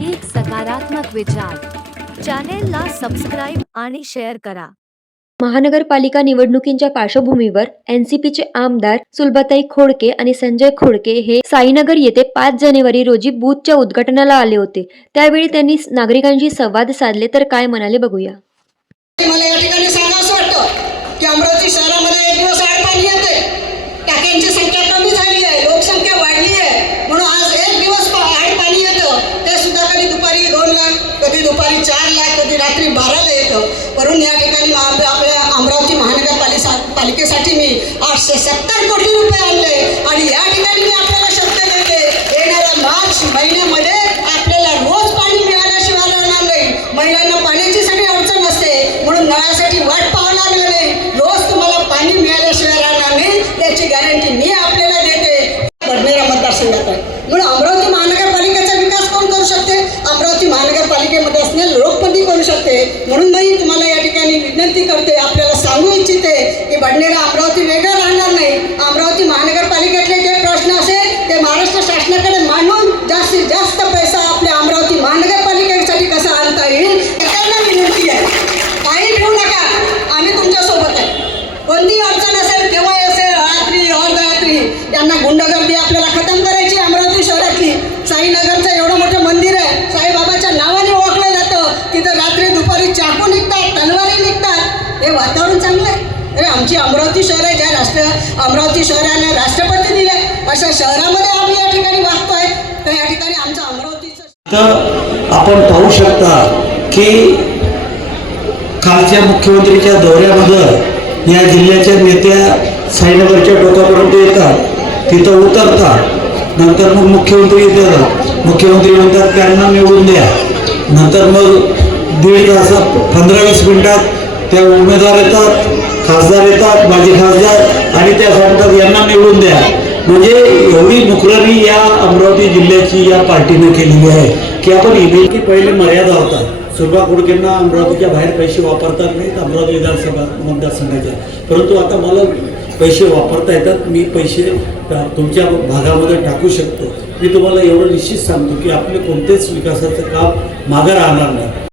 एक सकारात्मक विचार। चॅनेलला सबस्क्राईब आणि शेअर करा। महानगरपालिका निवडणुकींच्या पार्श्वभूमीवर एनसीपीचे आमदार सुलभाताई खोडके आणि संजय खोडके हे साईनगर येथे 5 जानेवारी रोजी बूथच्या उद्घाटनाला आले होते। त्यावेळी त्यांनी नागरिकांशी संवाद साधले, तर काय म्हणाले बघूया। मला या ठिकाणी सांगावंसं वाटतं की अमरावती शहरामध्ये एक दिवस आड पाणी येते, टाक्यांची संख्या कमी झाली आहे, लोकसंख्या वाढली आहे, म्हणून आज एक दिवस आड पाणी येतं, ते सुद्धा कधी दुपारी 2 लाख, कधी दुपारी 4 लाख, कधी रात्री 12ला येतं। म्हणून या ठिकाणी आपल्या अमरावती महानगरपालिकेसाठी मी 870 कोटी रुपये आणले आणि या ठिकाणी मी आपल्याला शब्द देते, येणाऱ्या मार्च महिन्यामध्ये आपल्याला रोज पाणी मिळाल्याशिवाय राहणार नाही। महिलांना पाण्याची सगळी अडचण असते, म्हणून नळासाठी वाट पाहावं लागणार नाही, रोज तुम्हाला पाणी मिळाल्याशिवाय राहणार नाही, याची गॅरंटी मी आपल्याला देते। बडनेरा मतदारसंघात आहे, म्हणून अमरावती महानगरपालिकेचा विकास कोण करू शकते? अमरावती महानगरपालिकेमध्ये असलेले लोकप्रतिनिधी करू शकते। म्हणून मी तुम्हाला या ठिकाणी विनंती करते, आपल्याला सांगू इच्छिते की बडनेरा अमरावती वेगळं राहणार नाही। अमरावती महानगरपालिकेतले जे प्रश्न असेल ते महाराष्ट्र शासनाकडे मांडून जास्तीत जास्त पैसा आपल्या अमरावती महानगरपालिकेसाठी कसा आणता येईल त्यांना विनंती आहे। काही घेऊ नका, आम्ही तुमच्यासोबत आहे। कोणती अडचण असेल, केव्हा असेल, रात्री अर्धरात्री, त्यांना गुंडगर्दी आपल्याला खतम करायची। अमरावती शहरातली साईनगरचं एवढं मोठं मंदिर आहे, साईबाबाच्या नावाने ओळखलं जातं, तिथं रात्री दुपारी चाकू निघतात, तलवारी निघतात, हे वातावरण चांगलं आहे? अरे आमची अमरावती शहर आहे, ज्या अमरावती शहराने राष्ट्रपती दिले, अशा शहरामध्ये आम्ही या ठिकाणी वागतोय, तर या ठिकाणी आमचं अमरावतीचं तर आपण पाहू शकता की कालच्या मुख्यमंत्रीच्या दौऱ्यामध्ये या जिल्ह्याच्या नेत्या साईनगरच्या टोकापर्यंत येतात, तिथं उतरतात, नंतर मग मुख्यमंत्री येतात, मुख्यमंत्री म्हणतात त्यांना निवडून द्या, नंतर मग 15-20 मिनिटात त्या उमेदवार येतात, खासदार येतात, माजी खासदार, आणि त्या सांगतात यांना निवडून द्या। म्हणजे एवढी नुकरानी या अमरावती जिल्ह्याची या पार्टीने केलेली आहे की आपण की पहिले मर्यादा होता, सुलभा खोडकेंना अमरावतीच्या बाहेर पैसे वापरतात नाहीत अमरावती विधानसभा मतदारसंघाच्या, परंतु आता मला पैसे वापरता येतात, मी पैसे तुमच्या भागामध्ये टाकू शकतो। मी तुम्हाला एवढं निश्चित सांगतो की आपले कोणतेच विकासाचं काम मागं राहणार नाही।